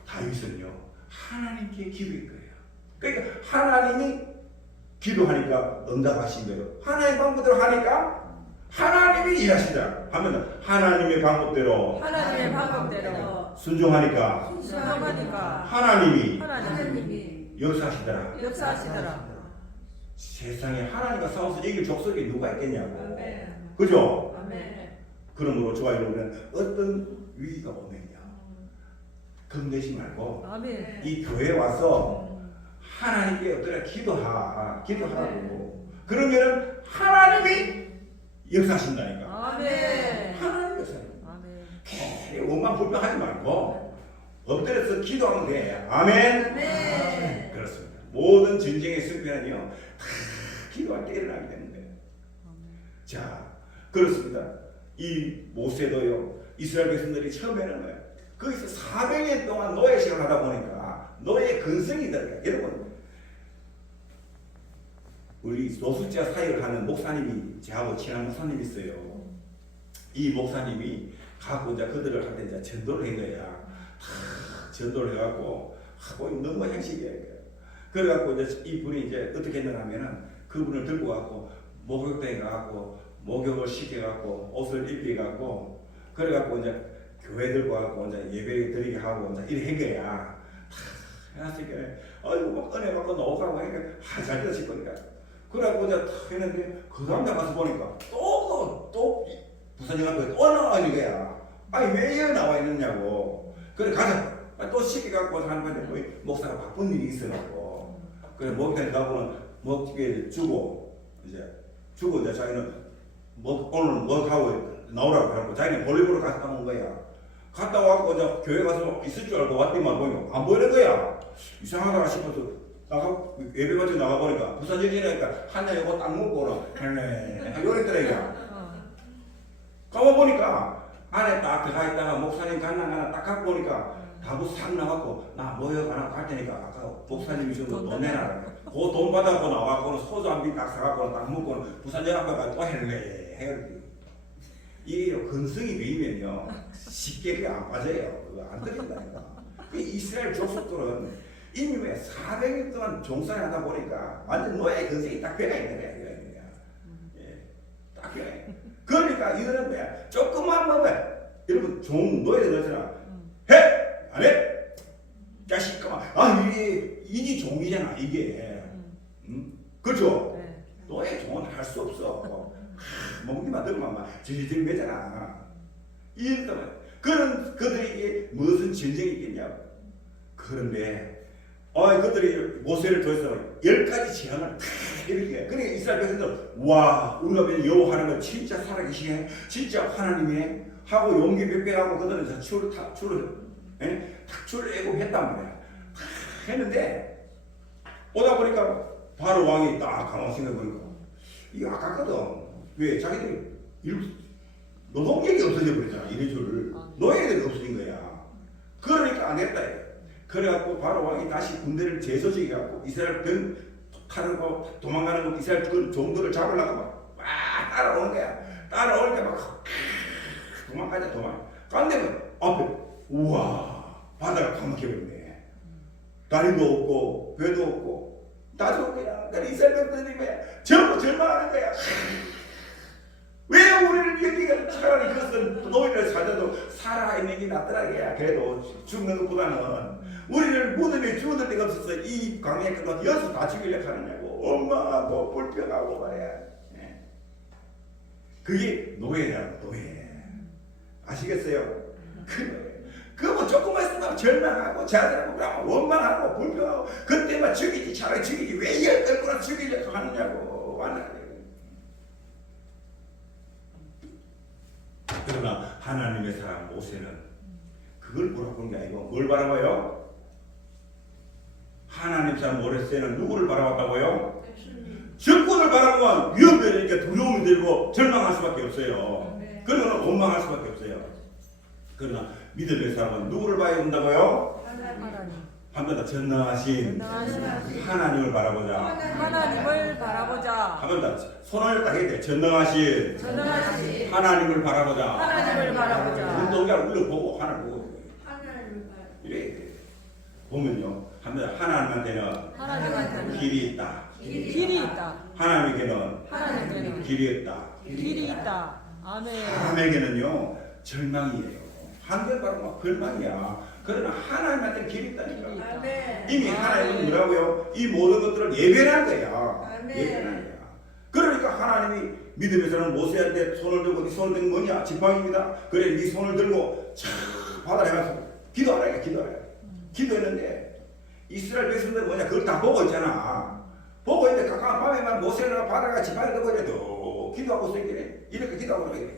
다윗은요 하나님께 기도한 거예요. 그러니까 하나님이 기도하니까 응답하신 거예요. 하나님 방법대로 하니까 하나님이 일하시다 하면 하나님의 방법대로 순종하니까 하나님이 역사하시더라. 세상에 하나님과 싸워서 이길 족속이 누가 있겠냐고. 그죠? 그러므로 좋아요 여러분 어떤 위기가 오면요 겁내지 말고 이 교회에 와서 하나님께 어떠나 기도하라고. 그러면은 하나님이 역사하신다니까. 하나님 역사하신다. 괜히 원망 불평하지 말고 엎드려서 기도하면 돼. 아멘. 그렇습니다. 모든 전쟁의 승리는요 다 기도할 때 일어나기 때문에. 자 그렇습니다. 이 모세도요 이스라엘 백성들이 처음에는 뭐예요? 거기서 400년 동안 노예 생활하다 보니까 노예 근성이 들어요. 여러분 우리 노숙자 사역을 하는 목사님이 저하고 친한 목사님이 있어요. 이 목사님이 갖고 이제 그들을 할 때 이제 전도를 한 거야. 전도를 해갖고 하고 너무 행식이야. 그래갖고 이제 이분이 이제 어떻게 했느냐 하면은 그분을 들고 갖고 목욕대에 가갖고 목욕을 시켜갖고 옷을 입혀갖고 그래갖고 이제 교회 들고 갖고 이제 예배 드리게 하고 이제 이래 한 거야. 해놨으니까 아이고 막 은혜 받고 나오고 하니까 잘 되실 거니까. 그래갖고 이제 탁 했는데 그 다음날 가서 보니까 또 부산역 앞에 또 나와 있는 거야. 아니 왜 여기 나와 있느냐고. 그래 가자. 또 시켜갖고 하는 건데 거의 목사가 바쁜 일이 있어갖고 그래 목욕탕에 가고는 먹게 주고 이제 자기는 오늘 뭐 하고 나오라고 하고 자기는 볼일보러 갔다 온 거야. 갔다 와갖고 이제 교회 가서 있을 줄 알고 왔더만 보니까 안 보이는 거야. 이상하다 싶어서 예배 같은 나가 보니까 부산 여진이니까 한날 요거 딱 먹고 오라. 요랬더라. 가만 보니까 안에 딱 들어가 있다가 목사님 갔나 딱 갖고 보니까 다부 싹 나갖고 나 모여 가나 갈 테니까 아까 목사님이 준 돈 내놔라. 그 돈 받아갖고 나와갖고는 소주 한 병 딱 사갖고는 딱 먹고는 부산역 앞에 가서 또 해결해. 이게 근성이 배이면요 쉽게 그게 안 빠져요. 그거 안 들린다니까. 그 이스라엘 족속들은 이미 왜 400년 동안 종살이 하다 보니까 완전 노예 근성이 딱 배가 있는 거야. 예, 딱 배가 있는. 그러니까 이거는 뭐야? 조금만 먹으면 여러분 노예들 그러잖아. 해! 안 해? 자식아, 이게 종이잖아, 이게. 그렇죠? 네. 노예 종은 할 수 없어. 먹기만 들면 막 질질 매잖아. 이랬다면 그런 그들에게 무슨 전쟁이 있겠냐고. 그런데 그들이 모세를 통해서 10가지 재앙을 다 이렇게. 그러니까 이스라엘 백성들 와 우리가 여호와 하나님은 진짜 살아계시네, 진짜 하나님이네 하고 용기 백배하고 그들은 탁출을 애굽했단 말이야. 했는데 오다 보니까 바로 왕이 딱 가만 생각해 보니까 이거 아깝거든. 왜 자기들이 노동력이 없어져 버리잖아. 이래줄 노예들이 없어진 거야. 그러니까 안 했다. 그래갖고 바로 왕이 다시 군대를 재소집해갖고 이스라엘 병 타르고 도망가는 거 이스라엘 그 종들을 잡으려고 막 따라오는 거야. 따라오니까 막 도망가자 도망. 간데 앞에 우와 바다가 가막혀버리네. 다리도 없고 배도 없고 나도 그냥 이스라엘 백성들이 전부 절망하는 거야. 왜 우리를 여기가 차라리 그것은 노예를 살아도 살아있는 게 낫더라. 그래도 죽는 것보다는 우리를 무덤에 죽을 데가 없어서 이 광야에 끝나서 여기서 다 죽이려고 하느냐고 엄마하고 불평하고 말이야. 그게 노예라고. 노예 아시겠어요? 그거 조금만 있으면 절망하고 자들하고 그러면 원망하고 불평하고 그때만 죽이지 차라리 죽이지 왜 열끌구나 죽이려고 하느냐고 완전히. 그러나 하나님의 사람 모세는 그걸 물어보는 게 아니고 뭘 바라봐요? 하나님 사람 모세는 누구를 바라봤다고요? 적군을 바라보면 위험되니까 두려움이 들고 절망할 수밖에 없어요. 그러면 원망할 수밖에 없어요. 그러나 믿음의 사람은 누구를 봐야 된다고요? 한번 더 전능하신 하나님을 바라보자. 하나님을 바라보자. 한번 더 손을 딱 해야 전능하신 하나님을 바라보자. 하나님을 바라보자. 눈동자를 올려보고 하나님을 보고 이래 보면요. 한번 하나님한테는 길이 있다. 길이 있다. 하나님에게는 길이 있다. 길이 있다. 아멘. 사람에게는요 절망이에요. 한결바로 절망이야. 그러나 하나님한테 길이 있다니까. 아멘. 이미 하나님은 뭐라고요? 이 모든 것들을 예배한 거야. 예배한 거야. 그러니까 하나님이 믿음에서는 모세한테 손을 들고 네 손을 든 뭐냐? 지팡이입니다. 그래 네 손을 들고 참 바다에 가서 기도하라. 기도했는데 이스라엘 백성들은 뭐냐? 그걸 다 보고 있잖아. 보고 있는데 가까운 밤에만 모세나 바다가 지팡이를 들고 이래도 기도하고 있어 이렇게 기도하고 이래.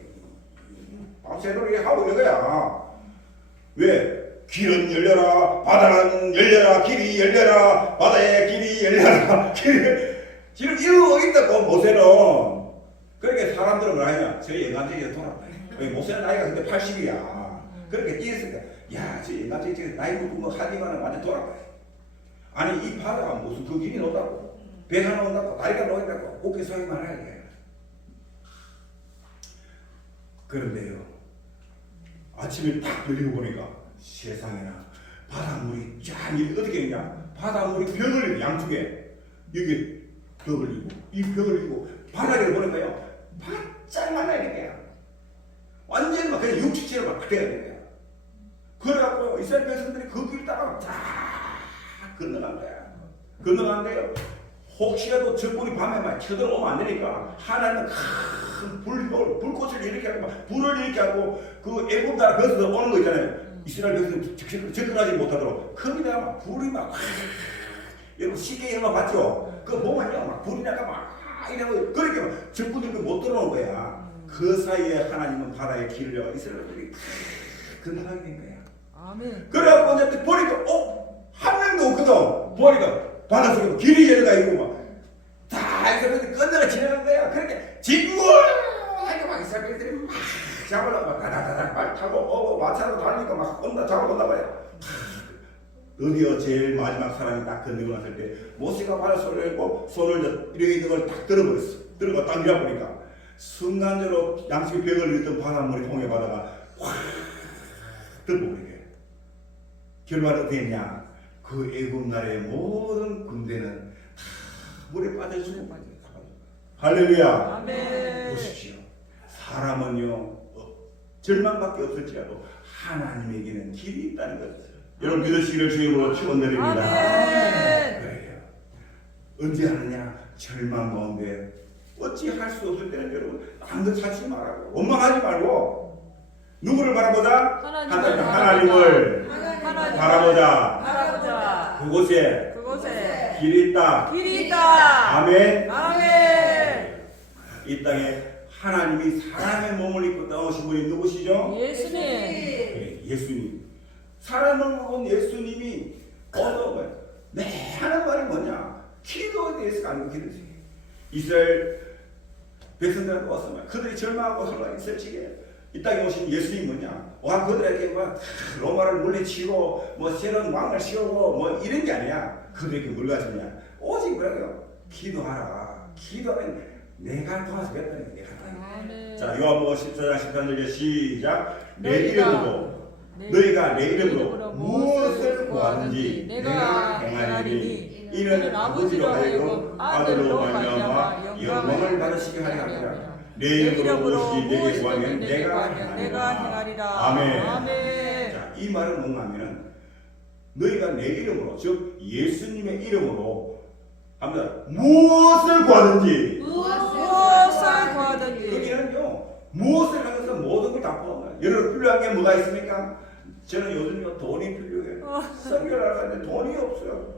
밤새도록 하고 있는 거야. 왜? 길은 열려라, 바다는 열려라, 길이 열려라, 바다의 길이 열려라. 지금 이러고 있다고 모세는. 그러니까 사람들은 뭐하냐? 저 영감쟁이가 돌아왔다. 모세는 나이가 근데 80이야. 그렇게 뛰었으니까 야, 저 영감쟁이 나이 뭐 하디만은 완전 돌아왔다. 아니 이 바다가 무슨 그 길이 높다고. 배가 나온다고 다리가 나온다고 어깨 소리 말아야 돼. 그런데요, 아침에 딱 열리고 보니까 세상에나 바닷물이 쫙 어떻게 있냐, 바닷물이 벽을 양쪽에 여기 벽을 이고 이 벽을 이고 바닥에 보니까요 바짝 말라야 돼요. 완전히 막 그냥 육지체로 막 돼야 돼요. 그래갖고 이스라엘 백성들이 그 길 따라 쫙 건너간 거야. 건너가는데요, 혹시라도 적군이 밤에 막 쳐들어오면 안 되니까 하나님은 큰 불꽃을 이렇게 하고 막 불을 이렇게 하고 그 애굽 나라 거기서 오는 거 있잖아요. 이스라엘 백성들이 접근하지 못하도록 거기다가 막 불이 막 여러분 쉽게 영화 봤죠? 그거 보면요 막 불이 나가 막 이러고 그렇게 막 적군들이 못 들어오는 거야. 그 사이에 하나님은 바다에 길을 열어 이스라엘들이 건너가게 된 거야. 아멘. 그래갖고 이제 보니까 한 명도 없거든. 보니까 바닷속에 길이 열려가 있고 막다 이스라엘들이 건너가 지나간 거야. 그렇게 진구하게 막 이스라엘들이 막 잡으려고 막 다다다닥 말 타고 마차로 달리니까 막 온다 잡아온다 말이야. 드디어 제일 마지막 사람이 딱 건너고 났을 때 모세가 바닷속을 내고 손을 이렇게 있는 걸 딱 들어버렸어. 들어가 딱 밀어보니까 순간적으로 양쪽에 벽을 잃던 바닷물이 통해 바다가 확 덮어버리게. 결과는 어떻게 했냐? 그 애굽 나라의 모든 군대는 다 물에 빠져주고 할렐루야. 아멘. 보십시오. 사람은요 절망밖에 없을지라도 하나님에게는 길이 있다는 것을 여러분 믿으시기를 주님으로 축원드립니다. 아멘. 그래요. 언제 하느냐? 절망 가운데 어찌 할 수 없을 때는 여러분 아무도 찾지 말라고 원망하지 말고 누구를 바라보자? 하나님을 바라보자. 그곳에 길이 있다. 길이 있다. 아멘. 아멘. 이 땅에 하나님이 사람의 몸을 입고 떠오신 분이 누구시죠? 예수님. 그래, 예수님. 사람을 본 예수님이 어떤 거예요? 네 하는 말이 뭐냐? 기도에 대해서 알고 기도지. 이스라엘 백성들한테 와서 말 그들이 절망하고 설마 있을지게 이 땅에 오신 예수님이 뭐냐? 와 그들에게 막 로마를 물리치고 뭐 새로운 왕을 씌우고 뭐 이런 게 아니야. 그들에게 뭘 가졌냐? 오직 뭐라고요? 기도하라. 기도하면 내가 도와주겠다는 거야. 아멘. 자 요한복음 14장 13절에 시작. 내 이름으로 너희가 내 이름으로 무엇을 구하든지 내가 행하리니 이는 아버지로 하여금 아들로 말미암아 영광을 받으시게 하려 함이라. 내 이름으로 무엇이 내게 구하면 내가 행하리라. 아멘. 자, 이 말은 뭔가 하면은 너희가 내 이름으로 즉 예수님의 이름으로 합니다. 무엇을 구하든지 여기는요 무엇을 하면서 모든 걸 다 포함해요. 여러분 필요한 게 뭐가 있습니까? 저는 요즘요 돈이 필요해요. 선교를 하는데 돈이 없어요.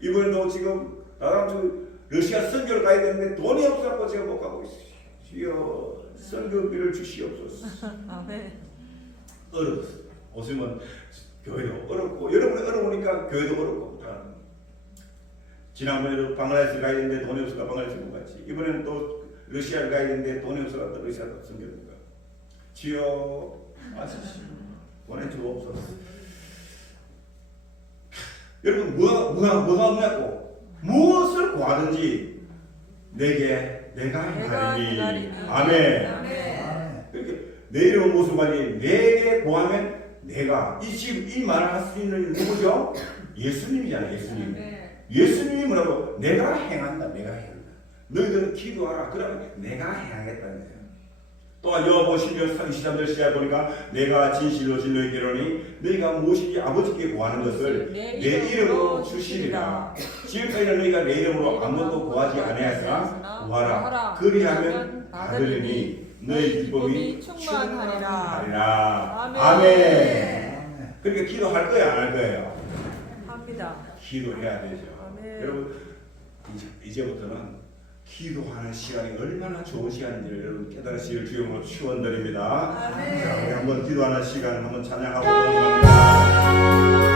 이번에도 지금 나랑 러시아 선교를 가야 되는데 돈이 없어서 제가 못 가고 있어요. 주여 선교비를 주시옵소서. 아멘. 어렵어. 오시면 교회도 어렵고 여러분이 어려우니까 교회도 어렵고 지난번에도 방글라데시 가야 되는데 돈이 없어서 방글라데시 못 갔지. 이번에는 또 러시아를 가야 되는데 돈이 없어서 또 러시아 선교를 못 가. 주여 아시죠? 보내주옵소서. 여러분 뭐가 없냐고 무엇을 구하든지 내가 행하리니. 아멘. 그렇게 내 이름은 무엇을 구하니 내게 구하면 내가 지금 이 말을 할 수 있는 누구죠? 예수님이잖아요. 예수님이 뭐라고? 내가 행한다. 너희들은 기도하라. 그러면 내가 행하겠다는 거예요. 또한 요한복음 11장 33절 시작 보니까 내가 진실로 너희에게로니 너희가 무엇인지 아버지께 구하는 것을 내 이름으로 주시리라. 지금까지는 너희가 내 이름으로 아무것도 구하지 아니하였으나 구하라. 그리하면 받으리니 너희 기쁨이 충만하리라. 아멘. 그러니까 기도할 거야 안 할 거예요? 합니다. 기도해야 되죠. 아멘. 여러분 이제부터는 기도하는 시간이 얼마나 좋은 시간인지를 여러분 깨달으시길 주님으로 축원드립니다. 아멘. 자, 우리 한번 기도하는 시간을 한번 찬양하고 넘어갑니다.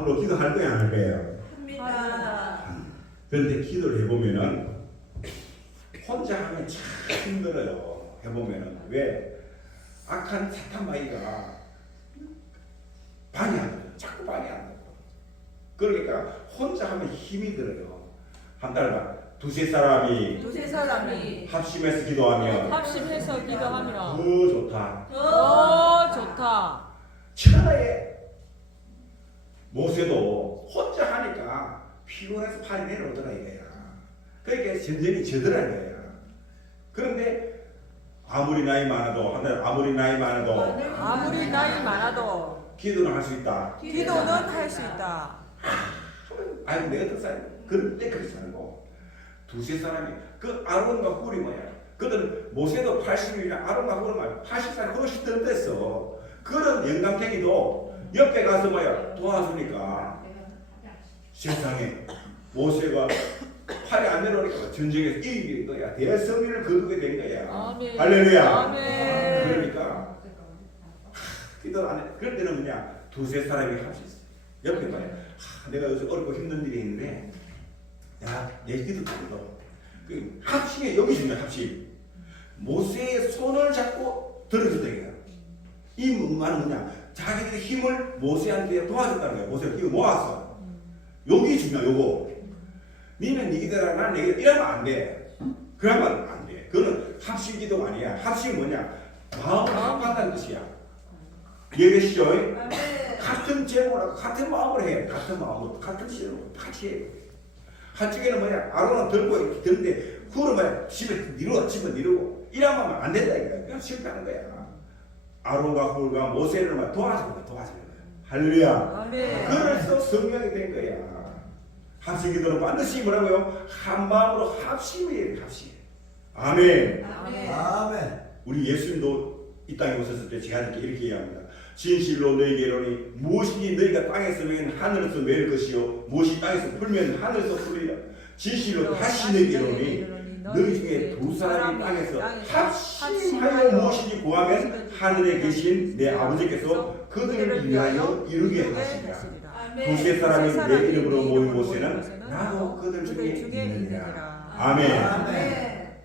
마음으로 기도할 거야, 안 할 거예요? 합니다. 그런데 기도를 해보면은 혼자 하면 참 힘들어요. 해보면은 왜? 악한 사탄 마귀가 방해 안 돼요. 자꾸 방해 안 돼요. 그러니까 혼자 하면 힘이 들어요. 한 달 반, 두세 사람이 두세 사람이 합심해서 기도하면 합심해서 기도하면 더 좋다. 더 좋다. 천하에 모세도 혼자 하니까 피곤해서 팔이 내려오더라 이거야. 그러니까 전쟁이 저더라 이거야. 그런데 아무리 나이 많아도 아무리 나이 많아도 아무리 나이 많아도 기도는 할 수 있다. 기도는 할 수 있다. 아니 내가 더 살. 그때 그렇게 살고 두세 사람이 그 아론과 훌이 뭐야? 그들 모세도 80이나 아론과 훌은 말 80살 훨씬 더 됐어. 그런 영감탱이도 옆에 가서 뭐야 도와주니까 세상에 모세가 팔이 안 내려오니까 전쟁에서 이기게 된 거야. 대성리를 거두게 된 거야. 아멘. 할렐루야. 아멘. 그러니까 기도 안 해. 그럴 때는 그냥 두세 사람이 할 수 있어. 옆에 봐야 내가 요새 어렵고 힘든 일이 있는데 야, 내 기도 들어. 그 합심에 여기 중요해. 합심. 모세의 손을 잡고 들어주다 이거야. 이 말은 뭐냐? 자기들의 힘을 모세한테 도와줬다는 거야. 모세가 힘을 모았어. 여기 중요해. 요거. 니는 니 기도라 나는 내 기도 이러면 안 돼. 그러면 안 돼. 그거는 합심 기도가 아니야. 합심은 뭐냐? 마음을 합한다는 뜻이야. 이해되시죠? 아멘. 같은 제목으로 같은 마음으로 해. 같은 마음으로 같은 시로 같이 해. 한쪽에는 뭐야? 아론은 들고 이렇게 드는데 훌은 뭐야? 집에 니르고 이러면 안 된다 이거야. 그냥 실패하는 거야. 아론과 훌과 모세를 막 도와주는 거야. 할렐루야. 아멘. 그래서 성령이 된 거야. 합심 기도는 반드시 뭐라고요? 한 마음으로 합심이에요. 합심. 아멘. 아멘. 아멘. 우리 예수님도 이 땅에 오셨을 때 제가 이렇게 이야기합니다. 진실로 너희에게 이르노니 무엇이니 너희가 땅에서 매면 하늘에서 매일 것이요 무엇이 땅에서 풀면 하늘에서 풀리라. 진실로 다시 너희에게 이르노니 너희 중에 두 사람이 땅에서 합심하여 무엇이니 구하면 하늘에 계신 내 아버지께서 그들을 위하여 이루게 하시리라. 아멘. 두세 사람이 내 이름으로 모인 곳에는 나도 그들 중에 있느니라. 아멘. 아멘.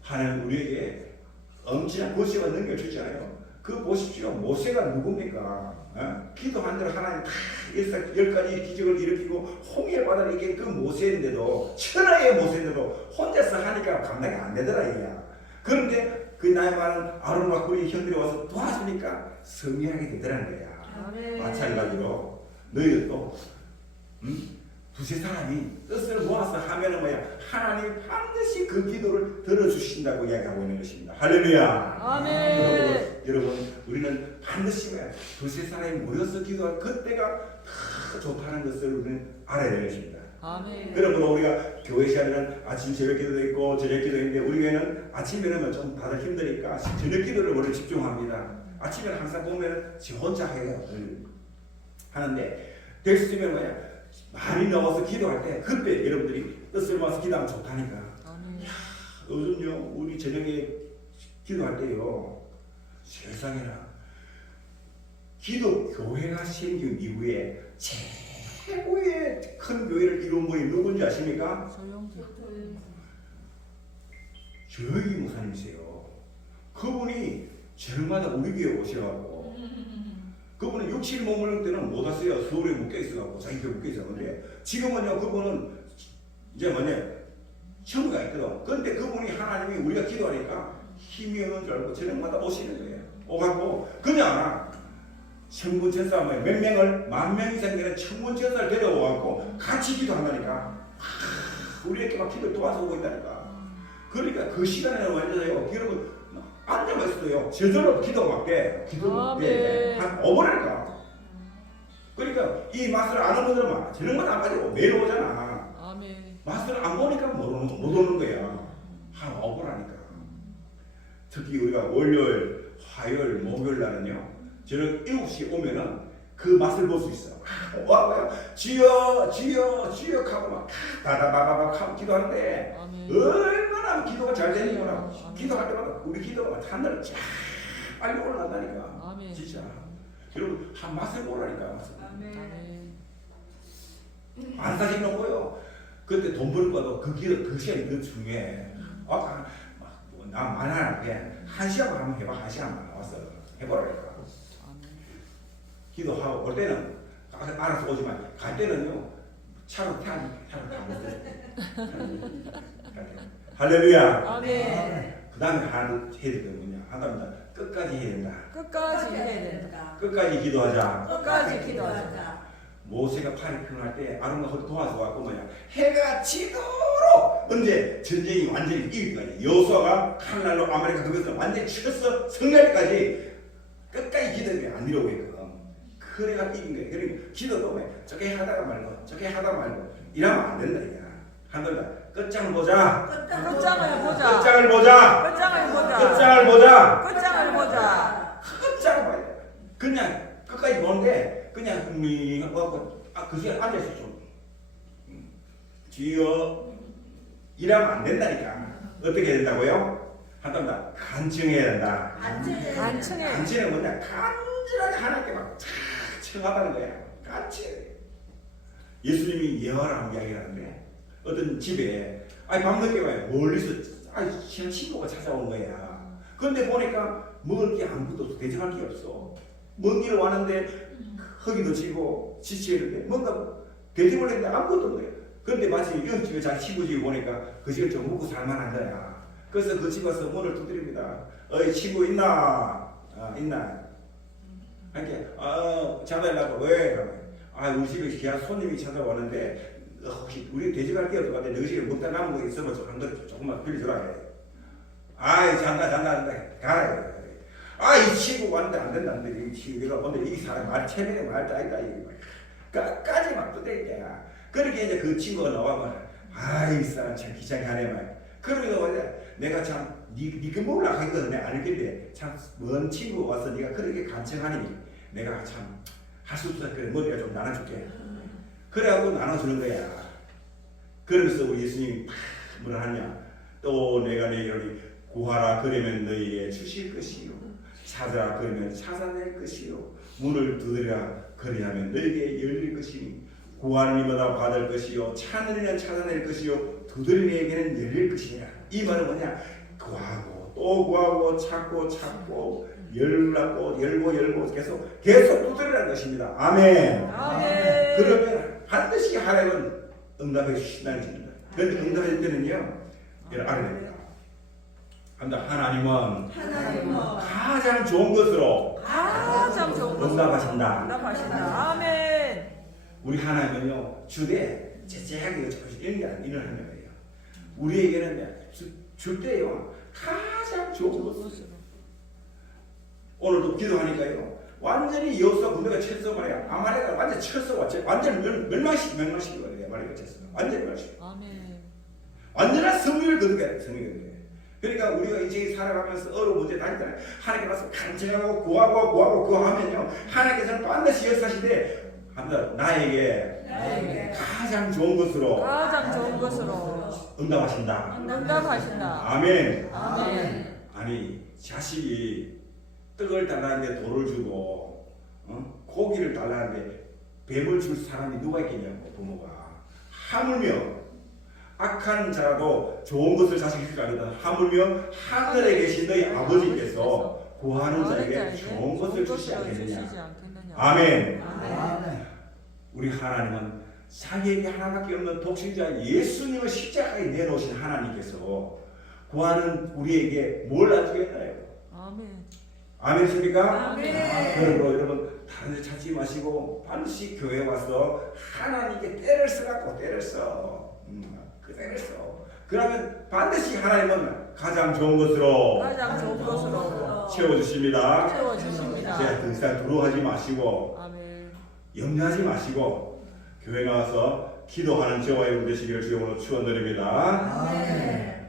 하나님 우리에게 엄청난 고시가 넘겨주잖아요. 그 보십시오. 모세가 누굽니까? 기도한 대로 하나님 다 10가지 기적을 일으키고 홍해 바다를 이긴 그 모세인데도 천하의 모세인데도 혼자서 하니까 감당이 안 되더라 이야. 그런데 그 나이 많은 아론과 훌이 형들이 와서 도와주니까 승리하게 되더라는 거야. 아멘. 마찬가지로 너희도 두세 사람이 뜻을 모아서 하면은 뭐야? 하나님이 반드시 그 기도를 들어주신다고 이야기하고 있는 것입니다. 할렐루야. 아멘. 여러분, 우리는 반드시 뭐야? 두세 사람이 모여서 기도할 그때가 더 좋다는 것을 우리는 알아야 되는 것입니다. 아멘. 그러므로 우리가 교회 시간에는 아침 새벽 기도도 있고 저녁 기도 있는데 우리 교회는 아침에는 좀 다들 힘드니까 저녁 기도를 원래 집중합니다. 아침에는 항상 보면 지 혼자 해요. 하는데 됐으면 뭐야? 많이 나와서 기도할 때 그때 여러분들이 뜻을 모아서 기도하면 좋다니까. 아멘. 요즘요 우리 저녁에 기도할 때요 세상에나 기도 교회가 생긴 이후에 최고의 큰 교회를 이룬 분이 누군지 아십니까? 조용히. 저희 목사님이세요. 그분이 저녁마다 우리 교회 오셔가지고 그분은 6, 7 머무는 때는 못 왔어요. 서울에 묶여 있어가지고 자기 교회 묶여 있었는데 지금은요 그분은 이제 뭐냐 천국에 있거든. 그런데 그분이 하나님이 우리가 기도하니까 힘이 없는 줄 알고 저녁마다 오시는 거예요. 오갖고 그냥 천군천사 몇 명을 10,000명 이상 되는 천군천사를 데려와갖고 같이 기도한다니까. 우리에게 막 기도 도와주고 있다니까. 그러니까 그 시간에는 완전해요. 여러분 앉아만 있어도요. 저절로 기도가 막 돼. 기도가 돼. 한 5분이니까. 그러니까 이 맛을 아는 분들은 저녁마다 안 가지고 매일 오잖아. 아멘. 맛을 안 보니까 못 오는 거야. 한 5분 하니까. 특히 우리가 월요일, 화요일, 목요일 날은요. 저녁 7시 오면은 그 맛을 볼 수 있어. 와, 주여, 주여, 주여 하고 막 다다바바박 하고 기도하는데 아멘. 얼마나 기도가 잘 되는구나. 아멘. 기도할 때마다 우리 기도가 하늘을 쫙 빨리 올라간다니까. 아멘. 진짜. 여러분 한 맛을 보라니까. 맛을. 아멘. 아멘. 장사직 놓고요. 그때 돈 버는 것도 그 시간이 더 중요해. 나 만약에 1시간 한번 해봐. 1시간만 나와서 해보라니까. 기도하고 올 때는 알아서 오지만 갈 때는요 차로 타고 할렐루야. 아멘. 그 다음에 해야 될 게 뭐냐 한답니다. 끝까지 해야 된다. 끝까지 해야 된다. 끝까지 기도하자. 끝까지 기도하자. 모세가 팔이 평할 때 아론과 허리 도와서 왔고 뭐냐 해가 지도록 언제 전쟁이 완전히 이길 때까지 여호수아가 칼날로 아말렉과 그것을 완전히 쳐서 승리할 때까지 끝까지 기도를 안 이루게끔 그래가 이긴 거예요. 그러니까 기도도 왜 저게 하다가 말고 저게 하다가 말고 이러면 안 된다 이게. 한번다 끝장을 보자. 끝장을 보자. 끝장을 보자. 끝장을 보자. 끝장을 보자. 끝장을 보자. 끝장을 봐야 돼. 그냥 끝까지 보는데 그냥 하고 그 시간 앉아있어 좀. 주여 이러면 안 된다니까. 어떻게 해야 된다고요? 한답니다. 간증해야 된다. 간증해. 간증은 뭐냐? 간절하게 하나님께 막 청하다는 거야. 간증. 예수님이 예화라는 이야기를 하는데 어떤 집에 밤늦게 와요. 멀리서 친구가 찾아온 거야. 근데 보니까 먹을 게 아무것도 대접할 게 없어. 먼 길을 왔는데 허기도 지고 지치는데 뭔가 대접을 했는데 아무것도 없는 거야. 근데 마치 이 집에 자기 친구 집에 보니까 그 집을 좀 먹고 살만한 거야. 그래서 그 집 와서 문을 두드립니다. 어이 친구 있나? 있나? 이렇게 찾아달라고 왜? 우리 집에 귀한 손님이 찾아왔는데 혹시 우리 돼지갈 게 없을 것 같아. 너희 집에 먹다 남은 거 있으면 한 그릇 조금만 빌려주라 해. 잔다 가라. 이 친구 왔는데 안 된다는데 이 친구가 오늘 이 사람 말 체면에 말도 아니다. 끝까지 막 두드릴게야. 그렇게 이제 그 친구가 나와면 이 사람 참 귀찮게 하네 말. 그러면 내가 참 네가 몰라 하기도 내가 알겠는데 참 먼 친구 와서 네가 그렇게 간청하니 내가 참 할 수 없어. 그래 머리가 좀 나눠줄게. 그래갖고 나눠주는 거야. 그러면서 우리 예수님이 뭐라 하냐. 또 내가 너희를 구하라 그러면 너희에게 주실 것이요. 찾으라 그러면 찾아낼 것이요. 문을 두드리라 그리하면 너희에게 열릴 것이니 구하는 이마다 받을 것이요. 찾는 이는 찾아낼 것이요. 두드리는 이에게는 열릴 것이니라. 이 말은 뭐냐. 구하고 또 구하고 찾고 열고 계속 두드리라는 것입니다. 아멘. 그러면 반드시 하나님은 응답해 주신다는 것입니다. 그런데 응답할 때는요, 이를 알아야 됩니다. 하나님은 가장 좋은 것으로 응답하신다. 아멘. 우리 하나님은요, 주되 제재하게 조금씩 일을 하는 거예요. 우리에게는 줄 때요, 가장 좋은 것으로. 오늘도 기도하니까요. 완전히 여호수아 군대가 쳤어 말이야. 아말렉가 완전 쳤어 왔지. 완전 멸망시키고 말이야. 쳤어. 완전 멸망시키고. 아멘. 완전한 승리를 거두게 돼. 그러니까 우리가 이제 살아가면서 어려운 문제 다니잖아요. 하나님께 가서 간증하고 구하고 그거 하면요. 하나님께서는 반드시 역사하시되 나에게 가장 좋은 것으로 응답하신다. 아멘. 아니 자식이 떡을 달라는데 돌을 주고 고기를 달라는데 뱀을 줄 사람이 누가 있겠냐고. 부모가 하물며 악한 자라도 좋은 것을 자식에게 주거든. 하물며 하늘에 계신 너희 아버지께서 구하는 자에게 좋은 것을 주시지 않겠느냐. 아멘. 우리 하나님은 자기에게 하나밖에 없는 독생자 예수님을 십자가에 내놓으신 하나님께서 구하는 우리에게 뭘 놔주겠나요? 아멘입니까? 그러므로 여러분 다른 데 찾지 마시고 반드시 교회에 와서 하나님께 때를 써갖고 때를 써. 그러면 반드시 하나님은 가장 좋은 것으로 채워주십니다. 제가 더 이상 두려워하지 마시고 염려하지 마시고 교회 나와서 기도하는 저와 여러분 되시기를 주님으로 축원드립니다.